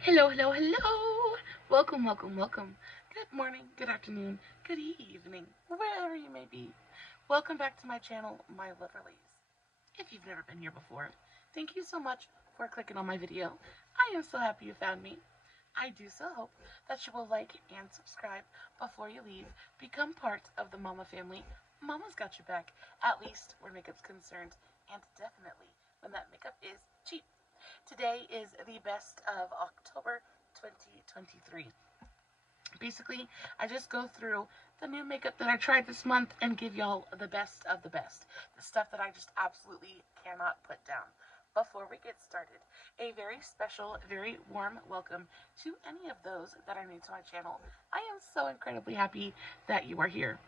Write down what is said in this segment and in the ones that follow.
Hello, hello, hello. Welcome, welcome, welcome. Good morning, good afternoon, good evening, wherever you may be. Welcome back to my channel, my Loverlies. If you've never been here before, thank you so much for clicking on my video. I am so happy you found me. I do so hope that you will like and subscribe before you leave. Become part of the Mama family. Mama's got your back, at least where makeup's concerned, and definitely when that makeup is cheap. Today is the best of October 2023. Basically, I just go through the new makeup that I tried this month and give y'all the best of the best. The stuff that I just absolutely cannot put down. Before we get started, a very special, very warm welcome to any of those that are new to my channel. I am so incredibly happy that you are here.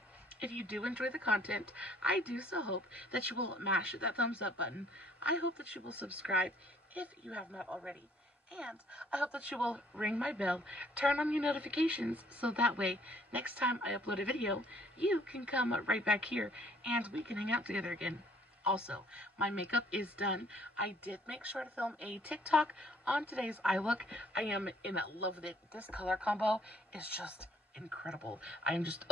If you do enjoy the content, I do so hope that you will mash that thumbs up button. I hope that you will subscribe if you have not already. And I hope that you will ring my bell, turn on your notifications, so that way, next time I upload a video, you can come right back here and we can hang out together again. Also, my makeup is done. I did make sure to film a TikTok on today's eye look. I am in love with it. This color combo is just incredible. I am just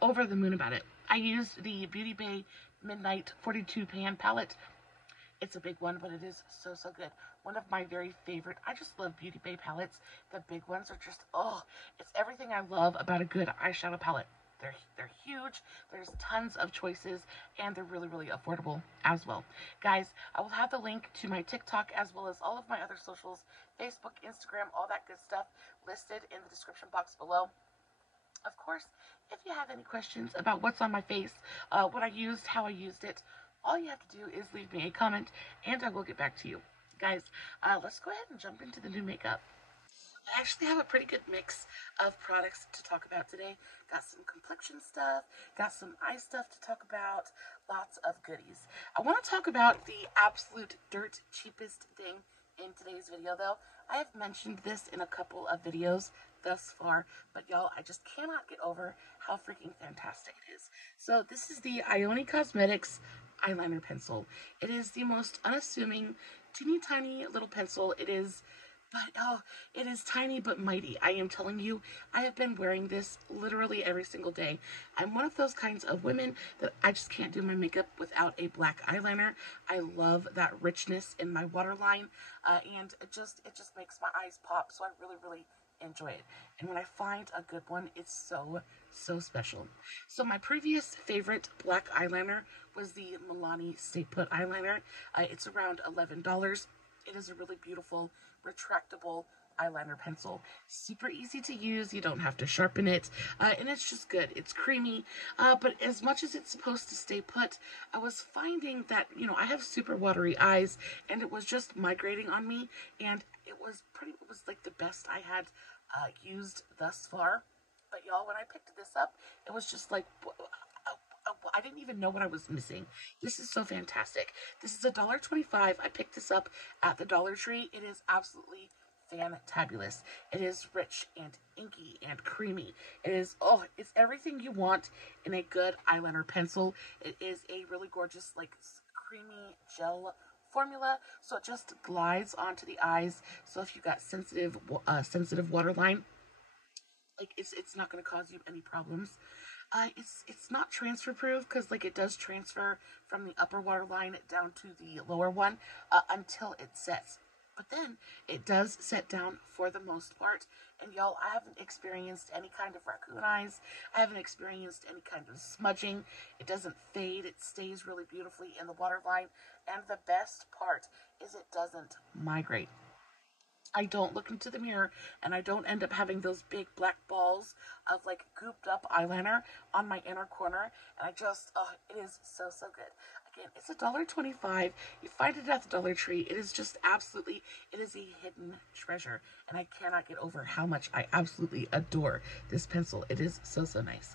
over the moon about it. I used the Beauty Bay Midnight 42 Pan palette. It's a big one, but it is so good. One of my very favorite. I just love Beauty Bay palettes. The big ones are just, it's everything I love about a good eyeshadow palette. They're huge, there's tons of choices, and they're really affordable as well. Guys, I will have the link to my TikTok as well as all of my other socials, Facebook, Instagram, all that good stuff listed in the description box below. Of course, if you have any questions about what's on my face, what I used, how I used it, all you have to do is leave me a comment and I will get back to you. Guys, let's go ahead and jump into the new makeup. I actually have a pretty good mix of products to talk about today. Got some complexion stuff, got some eye stuff to talk about, lots of goodies. I want to talk about the absolute dirt cheapest thing in today's video though. I have mentioned this in a couple of videos thus far, but y'all, I just cannot get over how freaking fantastic it is. So this is the Ioni Cosmetics eyeliner pencil. It is the most unassuming, teeny tiny little pencil. It is tiny but mighty. I am telling you, I have been wearing this literally every single day. I'm one of those kinds of women that I just can't do my makeup without a black eyeliner. I love that richness in my waterline, and it just makes my eyes pop, so I really enjoy it. And when I find a good one, it's so special. So my previous favorite black eyeliner was the Milani Stay Put eyeliner. It's around $11. It is a really beautiful retractable eyeliner pencil. Super easy to use. You don't have to sharpen it, and it's just good. It's creamy, but as much as it's supposed to stay put, I was finding that, I have super watery eyes, and it was just migrating on me, and it was like the best I had used thus far. But y'all, when I picked this up, it was just like, I didn't even know what I was missing. This is so fantastic. This is $1.25. I picked this up at the Dollar Tree. It is absolutely fantabulous. It is rich and inky and creamy. It is, it's everything you want in a good eyeliner pencil. It is a really gorgeous, like, creamy gel formula, so it just glides onto the eyes. So if you've got sensitive waterline, like, it's not going to cause you any problems. It's not transfer proof because, like, it does transfer from the upper waterline down to the lower one until it sets. But then it does set down for the most part. And y'all, I haven't experienced any kind of raccoon eyes. I haven't experienced any kind of smudging. It doesn't fade. It stays really beautifully in the waterline. And the best part is it doesn't migrate. I don't look into the mirror and I don't end up having those big black balls of, like, gooped up eyeliner on my inner corner. And I just, it is so good. Again, it's $1.25. You find it at the Dollar Tree. It is just absolutely, it is a hidden treasure. And I cannot get over how much I absolutely adore this pencil. It is so nice.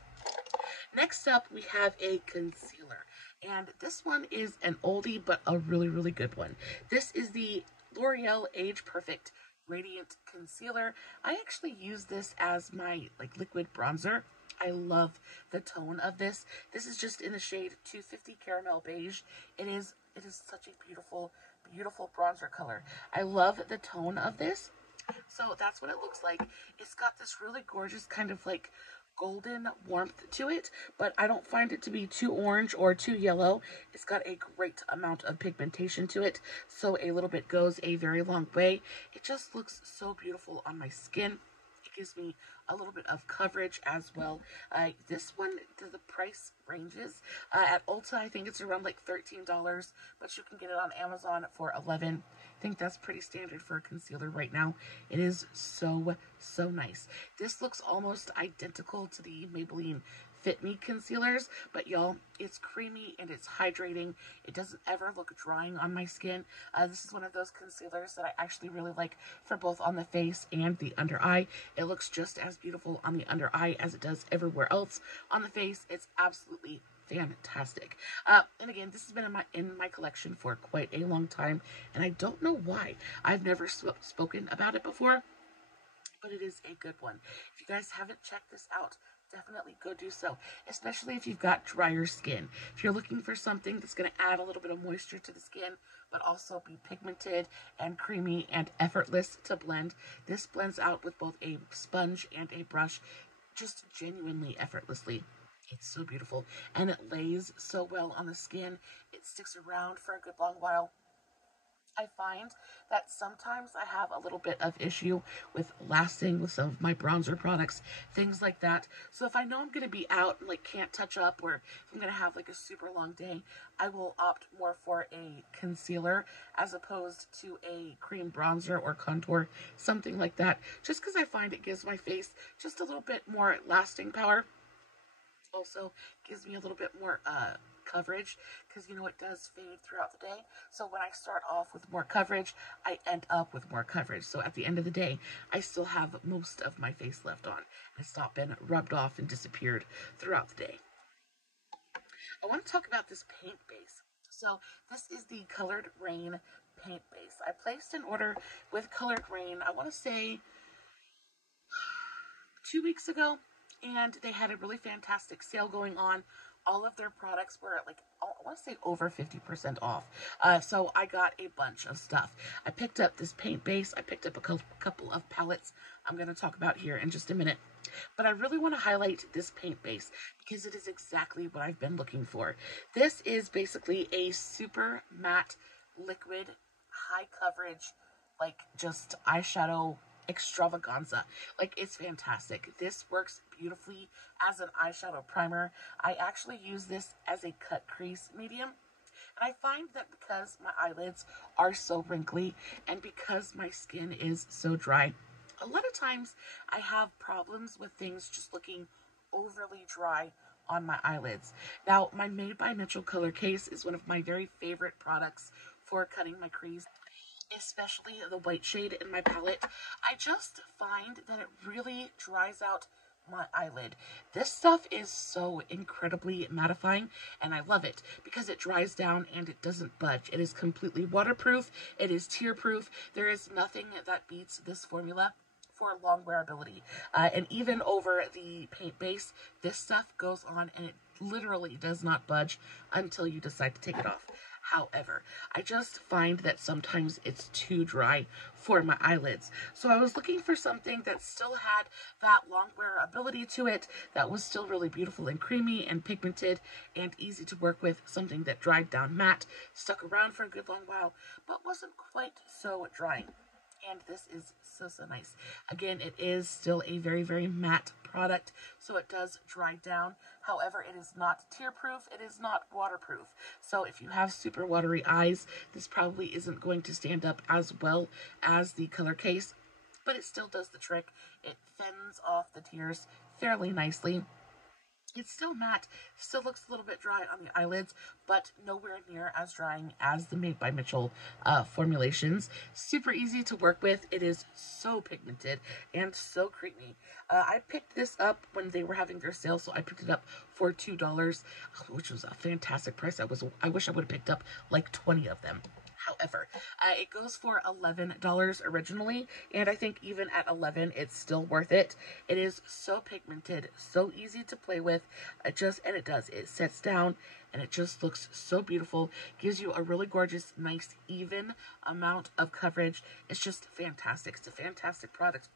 Next up, we have a concealer. And this one is an oldie, but a really good one. This is the L'Oreal Age Perfect Radiant Concealer. I actually use this as my, like, liquid bronzer. I love the tone of this. This is just in the shade 250 Caramel Beige. It is such a beautiful bronzer color. I love the tone of this. So that's what it looks like. It's got this really gorgeous kind of like golden warmth to it, but I don't find it to be too orange or too yellow. It's got a great amount of pigmentation to it, so a little bit goes a very long way. It just looks so beautiful on my skin. It gives me a little bit of coverage as well. This one, the price ranges. At Ulta, I think it's around like $13, but you can get it on Amazon for $11. I think that's pretty standard for a concealer right now. It is so, so nice. This looks almost identical to the Maybelline Fit Me concealers, but y'all, it's creamy and it's hydrating. It doesn't ever look drying on my skin. This is one of those concealers that I actually really like for both on the face and the under eye. It looks just as beautiful on the under eye as it does everywhere else on the face. It's absolutely fantastic. And again, this has been in my collection for quite a long time, and I don't know why. I've never spoken about it before, but it is a good one. If you guys haven't checked this out, definitely go do so, especially if you've got drier skin. If you're looking for something that's going to add a little bit of moisture to the skin, but also be pigmented and creamy and effortless to blend, this blends out with both a sponge and a brush, just genuinely effortlessly. It's so beautiful, and it lays so well on the skin. It sticks around for a good long while. I find that sometimes I have a little bit of issue with lasting with some of my bronzer products, things like that. So if I know I'm going to be out and like can't touch up, or if I'm going to have like a super long day, I will opt more for a concealer as opposed to a cream bronzer or contour, something like that, just because I find it gives my face just a little bit more lasting power. Also gives me a little bit more coverage, because you know it does fade throughout the day. So when I start off with more coverage, I end up with more coverage. So at the end of the day, I still have most of my face left on. It's not been rubbed off and disappeared throughout the day. I want to talk about this paint base. So this is the Colored Raine paint base. I placed an order with Colored Raine, I want to say 2 weeks ago, and they had a really fantastic sale going on. All of their products were like, I want to say over 50% off. So I got a bunch of stuff. I picked up this paint base. I picked up a couple of palettes I'm going to talk about here in just a minute. But I really want to highlight this paint base because it is exactly what I've been looking for. This is basically a super matte, liquid, high coverage, like just eyeshadow extravaganza. Like, it's fantastic. This works beautifully as an eyeshadow primer. I actually use this as a cut crease medium, and I find that because my eyelids are so wrinkly and because my skin is so dry, a lot of times I have problems with things just looking overly dry on my eyelids. Now, my Made by Mitchell color case is one of my very favorite products for cutting my crease, especially the white shade in my palette. I just find that it really dries out my eyelid. This stuff is so incredibly mattifying, and I love it because it dries down and it doesn't budge. It is completely waterproof. It is tear proof. There is nothing that beats this formula for long wearability. And even over the paint base, this stuff goes on and it literally does not budge until you decide to take it off. However, I just find that sometimes it's too dry for my eyelids. So I was looking for something that still had that long wearability to it, that was still really beautiful and creamy and pigmented and easy to work with, something that dried down matte, stuck around for a good long while, but wasn't quite so drying. And this is so nice. Again, it is still a very, very matte product, so it does dry down. However, it is not tear proof. It is not waterproof. So if you have super watery eyes, this probably isn't going to stand up as well as the color case, but it still does the trick. It fends off the tears fairly nicely. It's still matte, still looks a little bit dry on the eyelids, but nowhere near as drying as the Made by Mitchell formulations. Super easy to work with. It is so pigmented and so creamy. I picked this up when they were having their sale, so I picked it up for $2, which was a fantastic price. I wish I would have picked up like 20 of them. However, it goes for $11 originally, and I think even at $11, it's still worth it. It is so pigmented, so easy to play with. It sets down and it just looks so beautiful. Gives you a really gorgeous, nice, even amount of coverage. It's just fantastic. It's a fantastic product.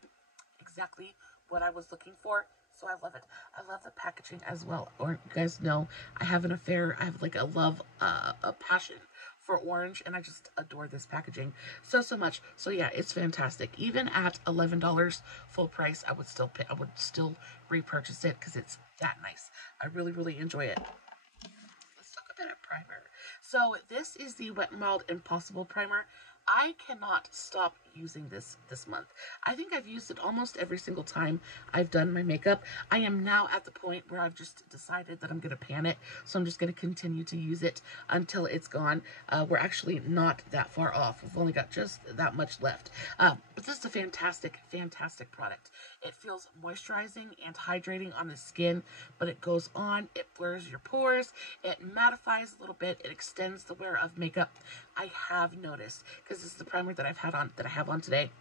Exactly what I was looking for. So I love it. I love the packaging as well. Or you guys know I have an affair. I have like a love, a passion for orange, and I just adore this packaging so much. So yeah, it's fantastic. Even at $11 full price, I would still repurchase it because it's that nice. I really enjoy it. Let's talk about a primer. So this is the Wet n Wild Impossible Primer. I cannot stop using this month. I think I've used it almost every single time I've done my makeup. I am now at the point where I've just decided that I'm going to pan it, so I'm just going to continue to use it until it's gone. We're actually not that far off. We've only got just that much left. But this is a fantastic product. It feels moisturizing and hydrating on the skin, but it goes on, it blurs your pores, it mattifies a little bit, it extends the wear of makeup. I have noticed, because this is the primer that I have on today.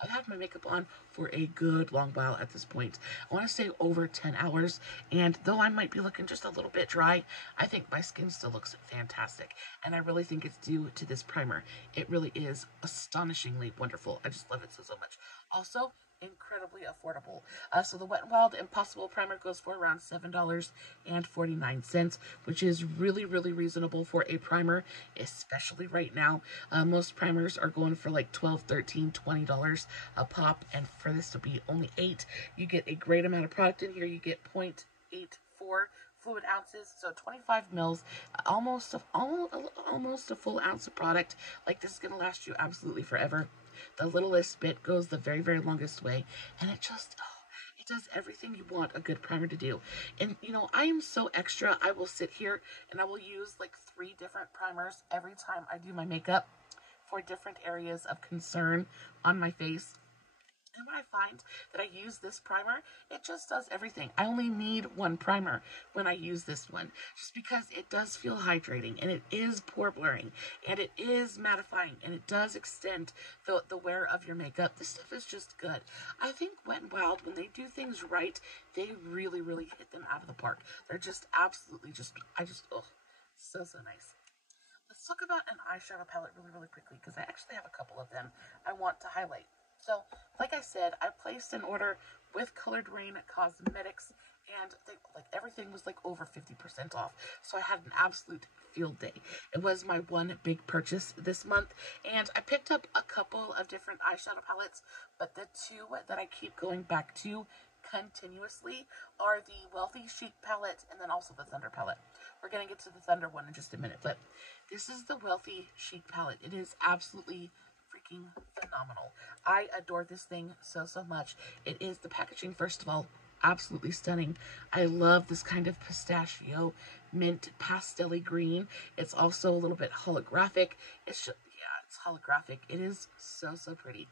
I've had my makeup on for a good long while at this point. I want to say over 10 hours, and though I might be looking just a little bit dry, I think my skin still looks fantastic, and I really think it's due to this primer. It really is astonishingly wonderful. I just love it so much. Also, incredibly affordable. So the Wet n Wild Impossible Primer goes for around $7.49, which is really reasonable for a primer, especially right now. Most primers are going for like $12, $13, $20 a pop, and for this to be only $8, you get a great amount of product in here. You get 0.84 fluid ounces, so 25 mils, almost a full ounce of product. Like, this is going to last you absolutely forever. The littlest bit goes the very longest way, and it just, it does everything you want a good primer to do. And, you know, I am so extra. I will sit here and I will use like 3 different primers every time I do my makeup for different areas of concern on my face. And when I find that I use this primer, it just does everything. I only need one primer when I use this one, just because it does feel hydrating, and it is pore blurring, and it is mattifying, and it does extend the wear of your makeup. This stuff is just good. I think Wet n Wild, when they do things right, they really hit them out of the park. They're just absolutely so nice. Let's talk about an eyeshadow palette really quickly, because I actually have a couple of them I want to highlight. So, like I said, I placed an order with Colored Raine Cosmetics, and everything was like over 50% off. So I had an absolute field day. It was my one big purchase this month, and I picked up a couple of different eyeshadow palettes, but the 2 that I keep going back to continuously are the Wealthy Chic palette and then also the Thunder palette. We're going to get to the Thunder one in just a minute, but this is the Wealthy Chic palette. It is absolutely freaking phenomenal. I adore this thing so much. It is the packaging, first of all, absolutely stunning. I love this kind of pistachio mint pastel-y green. It's also a little bit holographic. It's just, yeah, it's holographic. It is so pretty.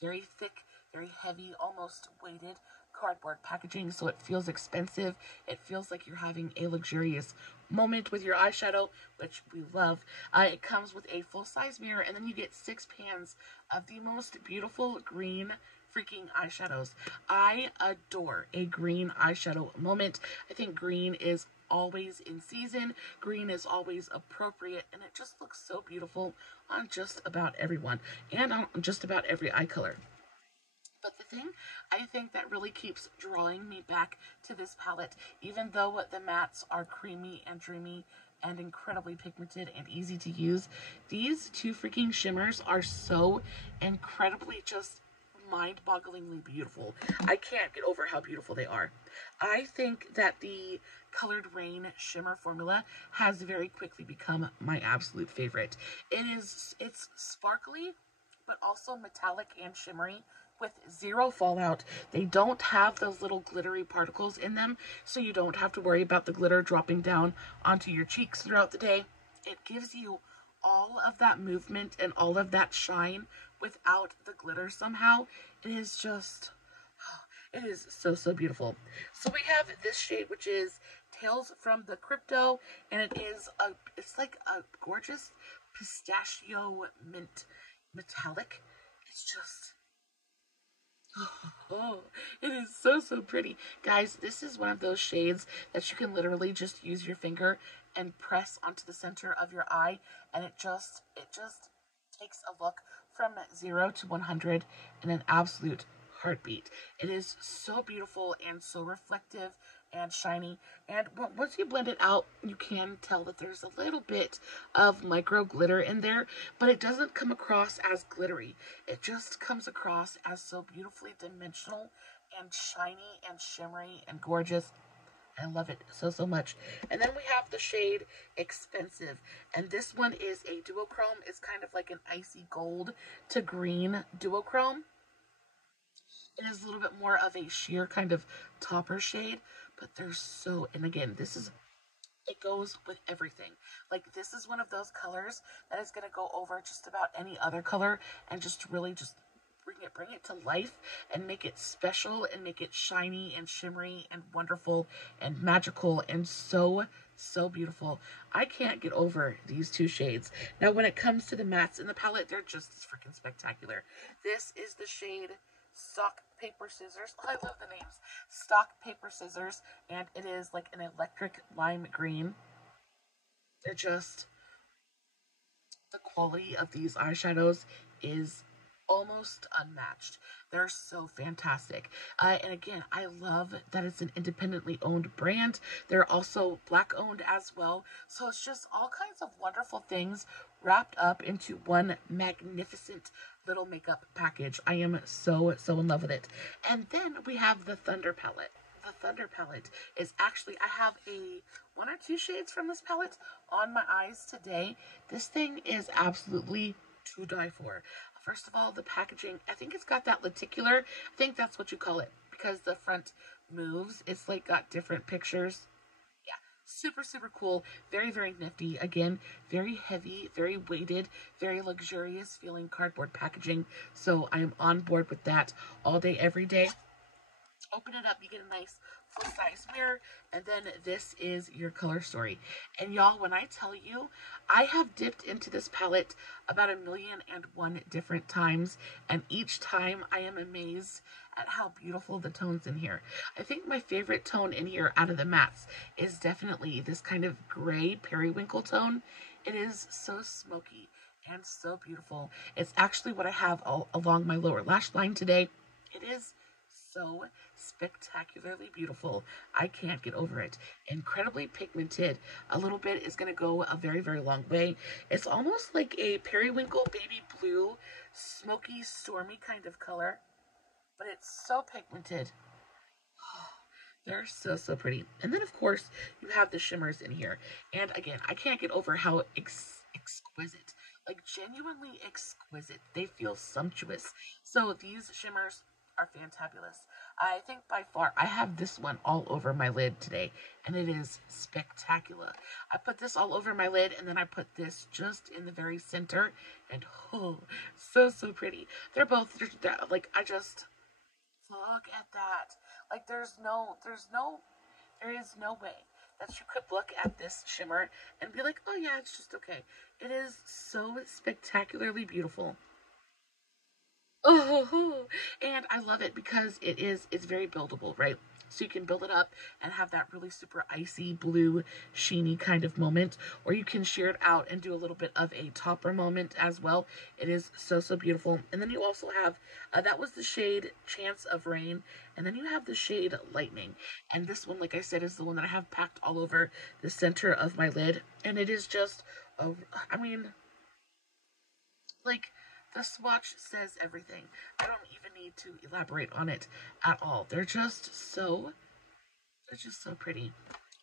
Very thick, very heavy, almost weighted cardboard packaging, so it feels expensive. It feels like you're having a luxurious moment with your eyeshadow, which we love. It comes with a full-size mirror, and then you get 6 pans of the most beautiful green freaking eyeshadows. I adore a green eyeshadow moment. I think green is always in season. Green is always appropriate, and it just looks so beautiful on just about everyone and on just about every eye color. But the thing I think that really keeps drawing me back to this palette, even though the mattes are creamy and dreamy and incredibly pigmented and easy to use, these 2 freaking shimmers are so incredibly just mind-bogglingly beautiful. I can't get over how beautiful they are. I think that the Colored Raine shimmer formula has very quickly become my absolute favorite. It's sparkly, but also metallic and shimmery, with 0 fallout. They don't have those little glittery particles in them, so you don't have to worry about the glitter dropping down onto your cheeks throughout the day. It gives you all of that movement and all of that shine without the glitter somehow. It is just, it is so beautiful. So we have this shade, which is Tales from the Crypto, and it's like a gorgeous pistachio mint metallic. It's just, oh, it is so pretty. Guys, this is one of those shades that you can literally just use your finger and press onto the center of your eye, and it just takes a look from 0 to 100 in an absolute heartbeat. It is so beautiful and so reflective and shiny, and once you blend it out, you can tell that there's a little bit of micro glitter in there, but it doesn't come across as glittery. It just comes across as so beautifully dimensional and shiny and shimmery and gorgeous. I love it so much. And then we have the shade Expensive, and this one is a duochrome. It's kind of like an icy gold to green duochrome. It is a little bit more of a sheer kind of topper shade, but they're so, and again, it goes with everything. Like, this is one of those colors that is going to go over just about any other color and just really just bring it to life and make it special and make it shiny and shimmery and wonderful and magical and so beautiful. I can't get over these two shades. Now, when it comes to the mattes in the palette, they're just as freaking spectacular. This is the shade Stock Paper Scissors. Oh, I love the names. Stock Paper Scissors, and it is like an electric lime green. They're just, the quality of these eyeshadows is almost unmatched. They're so fantastic. And again, I love that it's an independently owned brand. They're also Black owned as well. So it's just all kinds of wonderful things wrapped up into one magnificent little makeup package. I am so in love with it. And then we have the Thunder palette. The Thunder palette is actually, I have one or two shades from this palette on my eyes today. This thing is absolutely to die for. First of all, the packaging, I think it's got that lenticular, I think that's what you call it, because the front moves. It's like got different pictures. Yeah, super cool. Very nifty. Again, very heavy, very weighted, very luxurious feeling cardboard packaging. So I am on board with that all day, every day. Open it up, you get a nice full-size mirror, and then this is your color story. And y'all, when I tell you, I have dipped into this palette about 1,000,001 different times, and each time I am amazed at how beautiful the tones in here. I think my favorite tone in here out of the mattes is definitely this kind of gray periwinkle tone. It is so smoky and so beautiful. It's actually what I have along my lower lash line today. It is so spectacularly beautiful. I can't get over it. Incredibly pigmented. A little bit is going to go a very long way. It's almost like a periwinkle baby blue, smoky, stormy kind of color, but it's so pigmented. They're so pretty. And then, of course, you have the shimmers in here. And again, I can't get over how exquisite, like genuinely exquisite. They feel sumptuous. So these shimmers are fantabulous. I think by far, I have this one all over my lid today, and it is spectacular. I put this all over my lid, and then I put this just in the very center, and oh, so pretty. They're like, I just, look at that. Like, there is no way that you could look at this shimmer and be like, oh yeah, it's just okay. It is so spectacularly beautiful. Oh, and I love it because it's very buildable, right? So you can build it up and have that really super icy blue sheeny kind of moment, or you can sheer it out and do a little bit of a topper moment as well. It is so beautiful. And then you also have that was the shade Chance of Rain, and then you have the shade Lightning. And this one, like I said, is the one that I have packed all over the center of my lid, and it is just I mean, like, the swatch says everything. I don't even need to elaborate on it at all. They're just so pretty.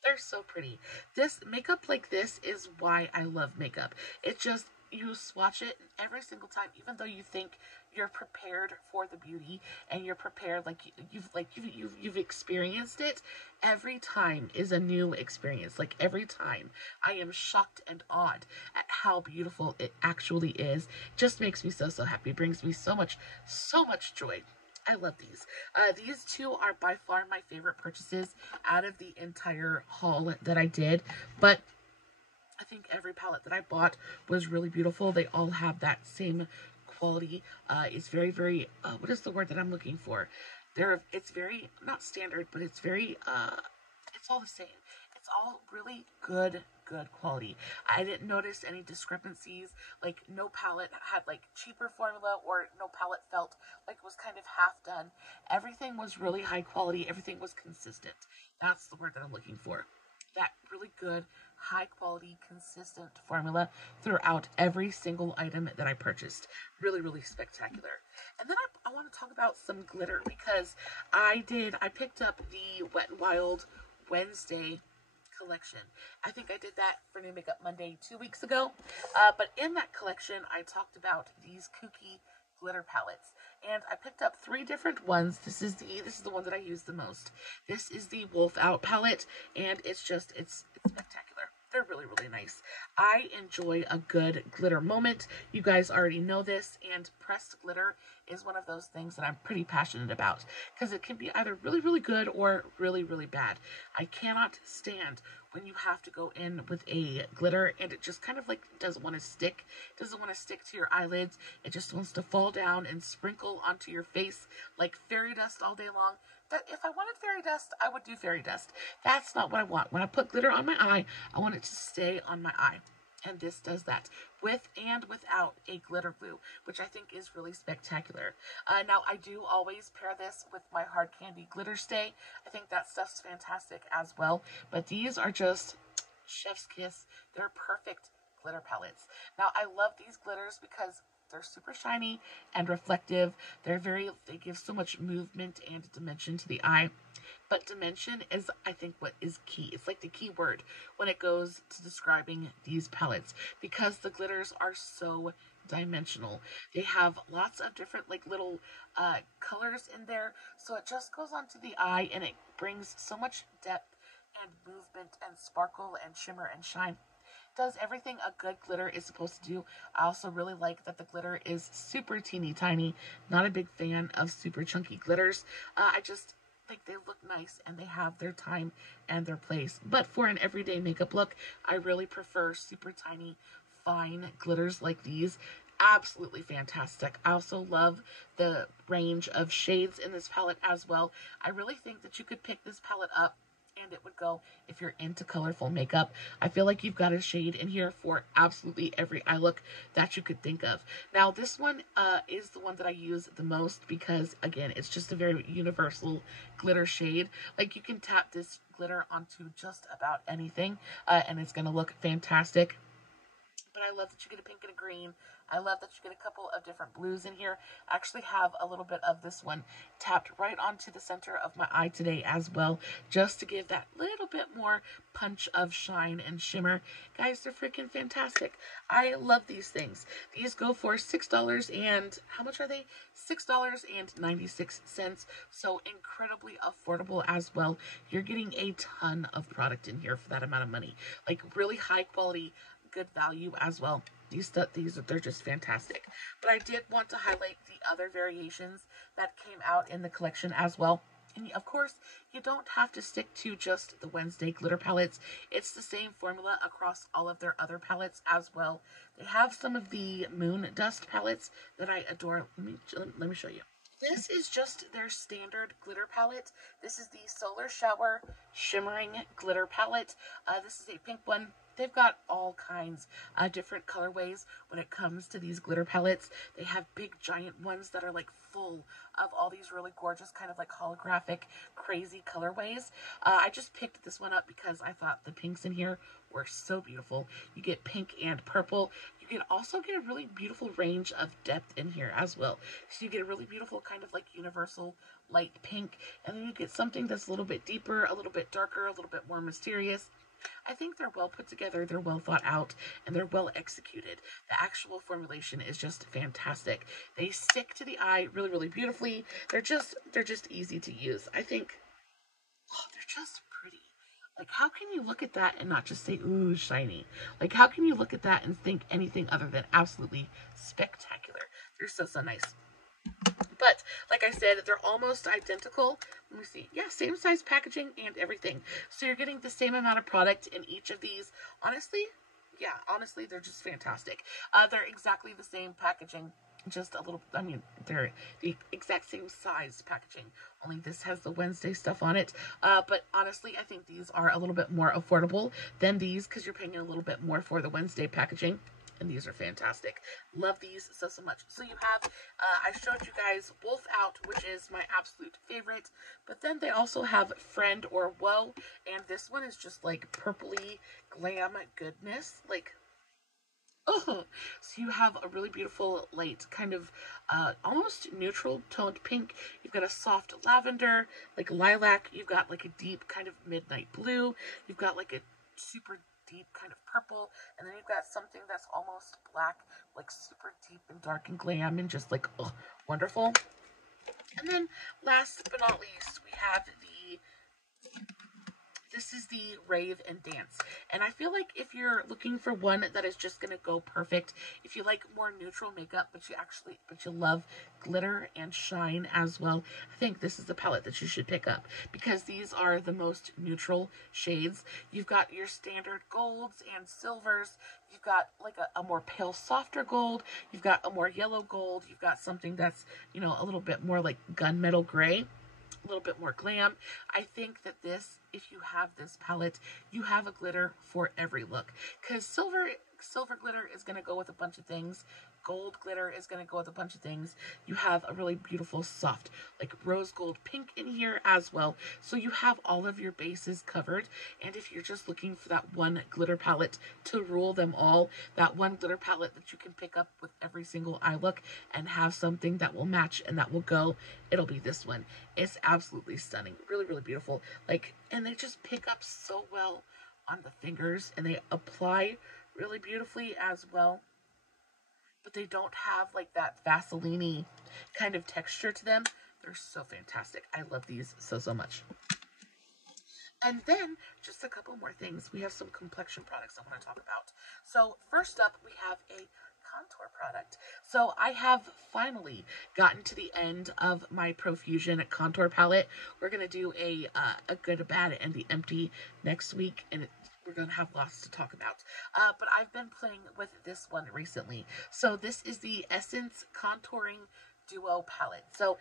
They're so pretty. This makeup like this is why I love makeup. It just, you swatch it every single time, even though you think you're prepared for the beauty and you're prepared, you've experienced it. Every time is a new experience. Like, every time I am shocked and awed at how beautiful it actually is. Just makes me so happy. Brings me so much joy. I love these. These two are by far my favorite purchases out of the entire haul that I did. But I think every palette that I bought was really beautiful. They all have that same quality. It's very, what is the word that I'm looking for? It's very, not standard, but it's very, it's all the same. It's all really good good quality. I didn't notice any discrepancies, like no palette had like cheaper formula or no palette felt like it was kind of half done. Everything was really high quality, everything was consistent. That's the word that I'm looking for. That really good, high quality, consistent formula throughout every single item that I purchased. Really, really spectacular. And then I want to talk about some glitter because I picked up the Wetnwild Wednesday collection. I think I did that for New Makeup Monday 2 weeks ago. But in that collection, I talked about these kookie glitter palettes. And I picked up 3 different ones. This is the one that I use the most. This is the Wolf Out palette, and it's spectacular. They're really, really nice. I enjoy a good glitter moment. You guys already know this, and pressed glitter is one of those things that I'm pretty passionate about because it can be either really, really good or really, really bad. I cannot stand when you have to go in with a glitter and it just kind of like doesn't want to stick. It doesn't want to stick to your eyelids. It just wants to fall down and sprinkle onto your face like fairy dust all day long. That if I wanted fairy dust, I would do fairy dust. That's not what I want. When I put glitter on my eye, I want it to stay on my eye. And this does that with and without a glitter glue, which I think is really spectacular. Now, I do always pair this with my Hare Candy glitter stay. I think that stuff's fantastic as well. But these are just chef's kiss. They're perfect glitter palettes. Now, I love these glitters because they're super shiny and reflective. They give so much movement and dimension to the eye. But dimension is, I think, what is key. It's like the key word when it goes to describing these palettes because the glitters are so dimensional. They have lots of different like little colors in there. So it just goes onto the eye and it brings so much depth and movement and sparkle and shimmer and shine. Does everything a good glitter is supposed to do. I also really like that the glitter is super teeny tiny. Not a big fan of super chunky glitters. I just think they look nice and they have their time and their place. But for an everyday makeup look, I really prefer super tiny, fine glitters like these. Absolutely fantastic. I also love the range of shades in this palette as well. I really think that you could pick this palette up and it would go if you're into colorful makeup. I feel like you've got a shade in here for absolutely every eye look that you could think of. Now, this one is the one that I use the most because, again, it's just a very universal glitter shade. Like, you can tap this glitter onto just about anything, and it's going to look fantastic. But I love that you get a pink and a green. I love that you get a couple of different blues in here. I actually have a little bit of this one tapped right onto the center of my eye today as well, just to give that little bit more punch of shine and shimmer. Guys, they're freaking fantastic. I love these things. These go for $6 and how much are they? $6.96. So incredibly affordable as well. You're getting a ton of product in here for that amount of money. Like really high quality, good value as well. They're just fantastic. But I did want to highlight the other variations that came out in the collection as well. And of course, you don't have to stick to just the Wednesday glitter palettes. It's the same formula across all of their other palettes as well. They have some of the Moon Dust palettes that I adore. Let me show you. This is just their standard glitter palette. This is the Solar Shower Shimmering Glitter Palette. This is a pink one. They've got all kinds of different colorways when it comes to these glitter palettes. They have big giant ones that are like full of all these really gorgeous kind of like holographic crazy colorways. I just picked this one up because I thought the pinks in here were so beautiful. You get pink and purple. You can also get a really beautiful range of depth in here as well. So you get a really beautiful kind of like universal light pink, and then you get something that's a little bit deeper, a little bit darker, a little bit more mysterious. I think they're well put together, they're well thought out, and they're well executed. The actual formulation is just fantastic. They stick to the eye really, really beautifully. They're just easy to use. I think, they're just pretty. Like, how can you look at that and not just say, ooh, shiny? Like, how can you look at that and think anything other than absolutely spectacular? They're so, so nice. But, like I said, they're almost identical. Let me see. Yeah, same size packaging and everything. So you're getting the same amount of product in each of these. Honestly, they're just fantastic. They're exactly the same packaging just a little, I mean, they're the exact same size packaging, only this has the Wednesday stuff on it. But honestly, I think these are a little bit more affordable than these because you're paying a little bit more for the Wednesday packaging. And these are fantastic. Love these so much. So you have, I showed you guys Wolf Out, which is my absolute favorite. But then they also have Friend or Woe. And this one is just like purpley glam goodness. Like, oh, so you have a really beautiful light, kind of almost neutral toned pink. You've got a soft lavender, like lilac. You've got like a deep kind of midnight blue. You've got like a super deep kind of purple, and then you've got something that's almost black, like super deep and dark and glam and just like, oh, wonderful. And then last but not least, we have this is the Rave and Dance. And I feel like if you're looking for one that is just going to go perfect, if you like more neutral makeup, but you love glitter and shine as well, I think this is the palette that you should pick up because these are the most neutral shades. You've got your standard golds and silvers. You've got like a more pale, softer gold. You've got a more yellow gold. You've got something that's, you know, a little bit more like gunmetal gray, a little bit more glam. I think that this, if you have this palette, you have a glitter for every look, because silver glitter is going to go with a bunch of things. Gold glitter is going to go with a bunch of things. You have a really beautiful soft like rose gold pink in here as well, so you have all of your bases covered. And if you're just looking for that one glitter palette to rule them all, that one glitter palette that you can pick up with every single eye look and have something that will match and that will go, it'll be this one. It's absolutely stunning, really, really beautiful. Like, and they just pick up so well on the fingers, and they apply really beautifully as well. But they don't have like that Vaseline-y kind of texture to them. They're so fantastic. I love these so much. And then just a couple more things. We have some complexion products I want to talk about. So first up, we have a contour product. So I have finally gotten to the end of my Profusion contour palette. We're going to do a good, a bad, and the empty next week, and we're going to have lots to talk about. But I've been playing with this one recently. So this is the Essence Contouring Duo Palette. So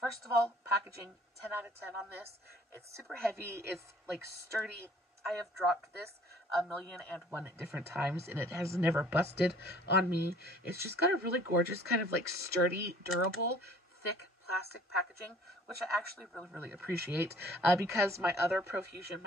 first of all, packaging, 10 out of 10 on this. It's super heavy. It's like sturdy. I have dropped this 1,000,001 different times, and it has never busted on me. It's just got a really gorgeous kind of like sturdy, durable, thick plastic packaging, which I actually really appreciate because my other Profusion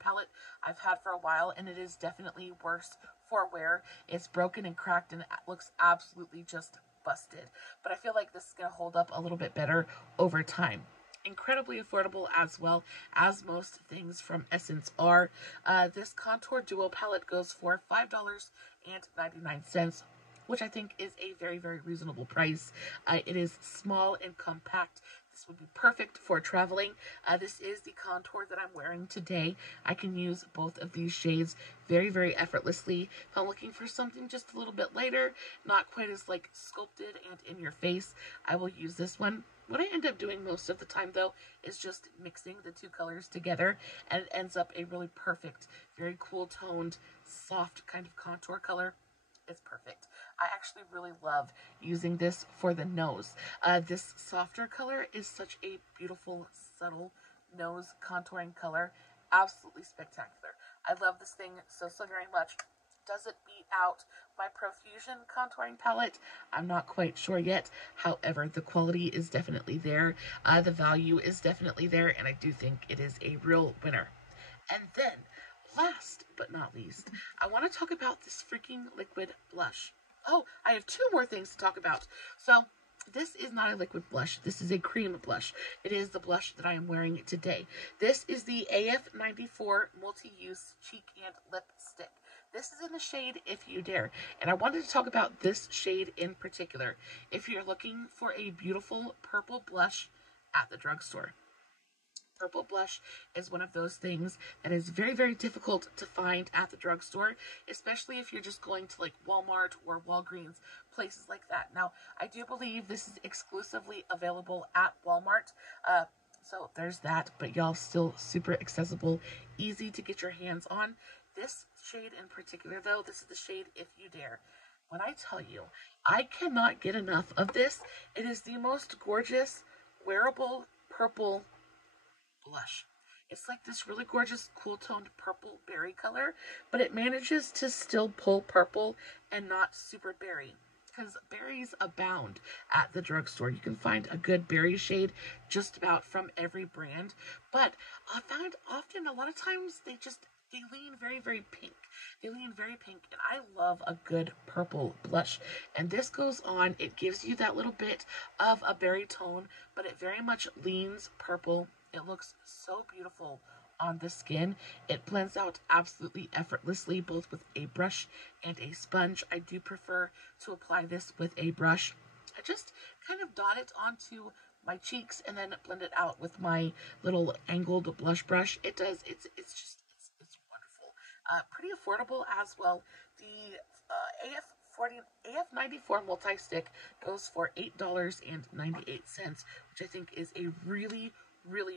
palette I've had for a while, and it is definitely worse for wear. It's broken and cracked, and it looks absolutely just busted. But I feel like this is going to hold up a little bit better over time. Incredibly affordable as well, as most things from Essence are. This Contour Duo palette goes for $5.99, which I think is a very reasonable price. It is small and compact. This would be perfect for traveling. This is the contour that I'm wearing today. I can use both of these shades very effortlessly. If I'm looking for something just a little bit lighter, not quite as like sculpted and in your face, I will use this one. What I end up doing most of the time, though, is just mixing the two colors together, and it ends up a really perfect, very cool toned, soft kind of contour color. It's perfect. I actually really love using this for the nose. This softer color is such a beautiful, subtle nose contouring color. Absolutely spectacular. I love this thing so very much. Does it beat out my Profusion contouring palette? I'm not quite sure yet. However, the quality is definitely there. The value is definitely there, and I do think it is a real winner. And then, last but not least, I want to talk about this freaking liquid blush. Oh, I have two more things to talk about. So, this is not a liquid blush. This is a cream blush. It is the blush that I am wearing today. This is the AF94 Multi-Use Cheek and Lipstick. This is in the shade If You Dare, and I wanted to talk about this shade in particular. If you're looking for a beautiful purple blush at the drugstore, purple blush is one of those things that is very difficult to find at the drugstore, especially if you're just going to like Walmart or Walgreens, places like that. Now, I do believe this is exclusively available at Walmart, so there's that, but y'all, still super accessible, easy to get your hands on. This shade in particular, though, this is the shade If You Dare. When I tell you, I cannot get enough of this. It is the most gorgeous wearable purple blush. It's like this really gorgeous cool toned purple berry color, but it manages to still pull purple and not super berry. Because berries abound at the drugstore. You can find a good berry shade just about from every brand. But I find often a lot of times they lean very, very pink. They lean very pink, and I love a good purple blush. And this goes on, it gives you that little bit of a berry tone, but it very much leans purple. It looks so beautiful on the skin. It blends out absolutely effortlessly, both with a brush and a sponge. I do prefer to apply this with a brush. I just kind of dot it onto my cheeks and then blend it out with my little angled blush brush. It's wonderful. Pretty affordable as well. The AF94 multi-stick goes for $8.98, which I think is a really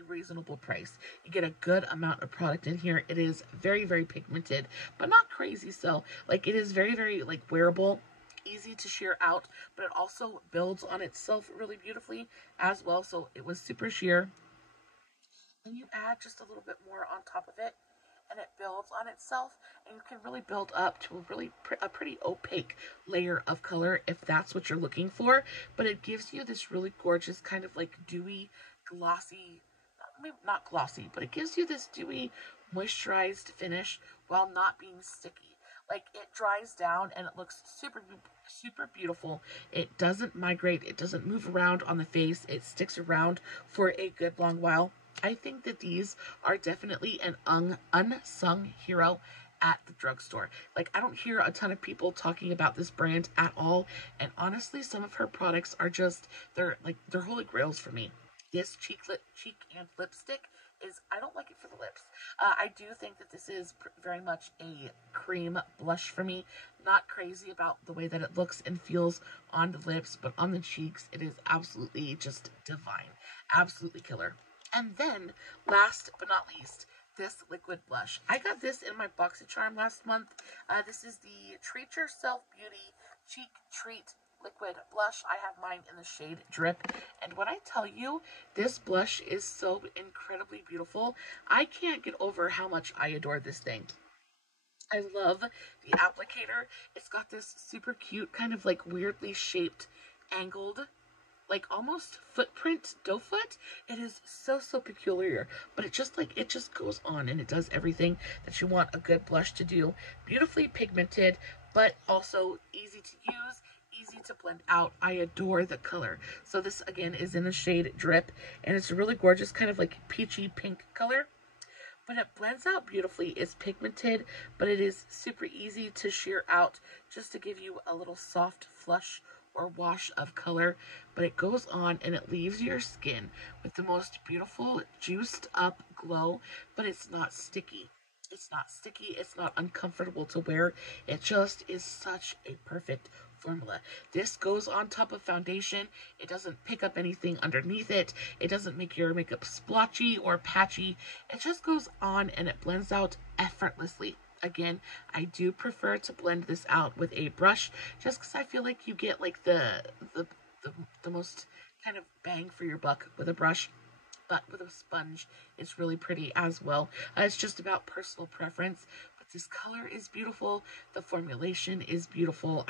reasonable price. You get a good amount of product in here. It is very, very pigmented, but not crazy so. Like, it is very, very, like, wearable, easy to sheer out, but it also builds on itself really beautifully as well. So it was super sheer. Then you add just a little bit more on top of it, and it builds on itself, and you can really build up to a pretty opaque layer of color if that's what you're looking for. But it gives you this really gorgeous kind of like dewy, glossy, maybe not glossy, but it gives you this dewy, moisturized finish while not being sticky. Like, it dries down and it looks super beautiful. It doesn't migrate, it doesn't move around on the face, it sticks around for a good long while. I think that these are definitely an unsung hero at the drugstore. Like, I don't hear a ton of people talking about this brand at all, and honestly, some of her products are just, they're holy grails for me. This cheek and lipstick is, I don't like it for the lips. I do think that this is very much a cream blush for me. Not crazy about the way that it looks and feels on the lips, but on the cheeks, it is absolutely just divine. Absolutely killer. And then, last but not least, this liquid blush. I got this in my BoxyCharm last month. This is the Treat Yourself Beauty Cheek Treat Liquid Blush. I have mine in the shade Drip. And when I tell you, this blush is so incredibly beautiful, I can't get over how much I adore this thing. I love the applicator. It's got this super cute, kind of like weirdly shaped, angled, like almost footprint doe foot. It is so peculiar, but it just goes on and it does everything that you want a good blush to do. Beautifully pigmented, but also easy to use, easy to blend out. I adore the color. So this again is in the shade Drip, and it's a really gorgeous kind of like peachy pink color. But it blends out beautifully. It's pigmented, but it is super easy to sheer out just to give you a little soft flush or wash of color. But it goes on and it leaves your skin with the most beautiful juiced up glow, but it's not sticky. It's not sticky. It's not uncomfortable to wear. It just is such a perfect formula. This goes on top of foundation. It doesn't pick up anything underneath it. It doesn't make your makeup splotchy or patchy. It just goes on and it blends out effortlessly. Again, I do prefer to blend this out with a brush just because I feel like you get like the most kind of bang for your buck with a brush. But with a sponge, it's really pretty as well. It's just about personal preference. But this color is beautiful. The formulation is beautiful.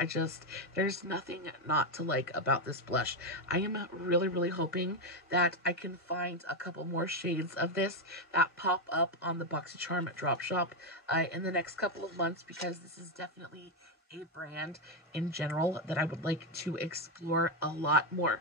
There's nothing not to like about this blush. I am really hoping that I can find a couple more shades of this that pop up on the BoxyCharm drop shop in the next couple of months, because this is definitely a brand in general that I would like to explore a lot more.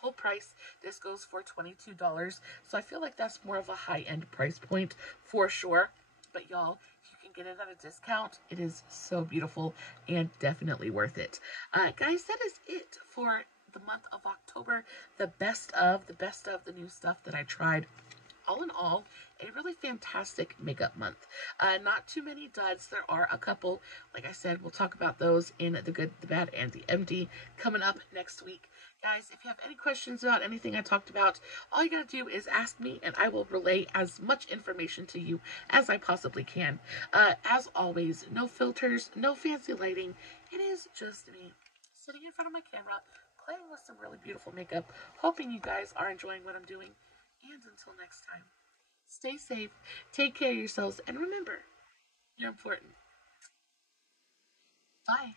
Full price, this goes for $22, so I feel like that's more of a high-end price point for sure. But y'all, if you can get it at a discount, it is so beautiful and definitely worth it. Guys, that is it for the month of October. The best of the new stuff that I tried all in all, a really fantastic makeup month. Not too many duds. There are a couple. Like I said, we'll talk about those in the good, the bad, and the empty coming up next week. Guys, if you have any questions about anything I talked about, all you gotta do is ask me, and I will relay as much information to you as I possibly can. As always, no filters, no fancy lighting. It is just me sitting in front of my camera, playing with some really beautiful makeup, hoping you guys are enjoying what I'm doing. And until next time, stay safe, take care of yourselves, and remember, you're important. Bye.